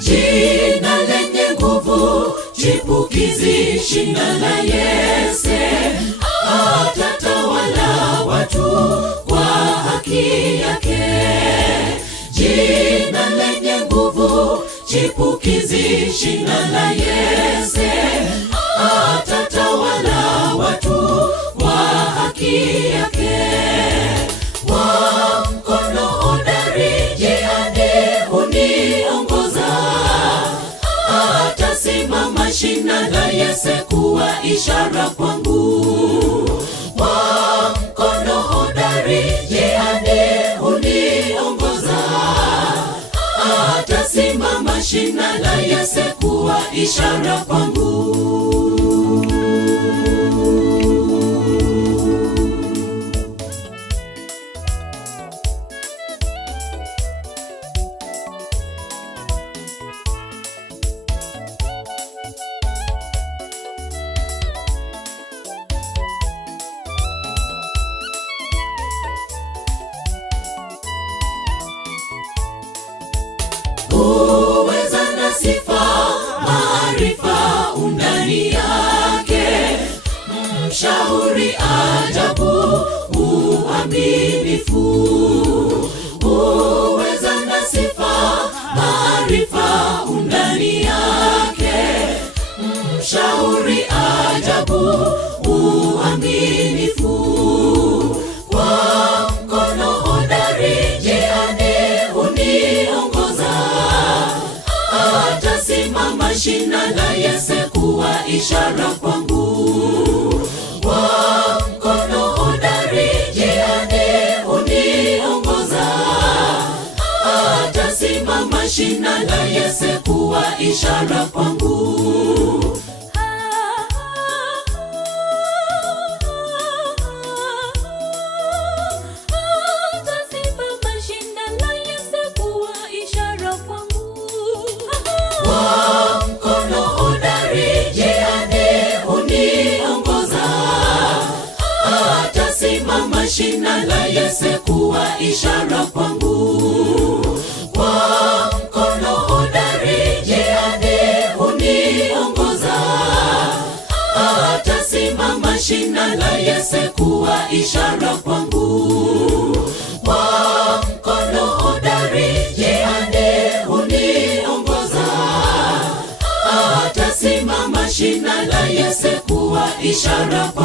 jina lenye nguvu, chipukizi, shina la Yese. Atatawala watu kwa haki yake. Jina lenye nguvu, chipukizi, shina la Yese. Atatawala watu kwa haki yake. Wa mkono hodari, jehane huniongoza. Atasimama shina la Yese kuwa ishara kwangu. Wa mkono hodari, jehane huniongoza. Atasimama shina la Yese kuwa ishara kwangu. Uweza na sifa, maarifa undani yake. Mshauri ajabu, uaminifu. Uweza na sifa, maarifa undani yake. Mshauri ajabu, uaminifu. Kwa mkono hodari, jehane huniongoza. Atasimama shina la Yese kuwa ishara kwangu. Kwa mkono hodari, jehane huniongoza. Atasimama shina la Yese kuwa ishara kwangu. Wa mkono hodari, jehane huniongoza. Atasimama shina la Yese kuwa ishara kwangu. Wa mkono hodari, jehane huniongoza. Atasimama shina la Yese kuwa ishara kwangu. Wa mkono hodari, jehane huniongoza. Atasimama shina la Yese kuwa ishara kwangu.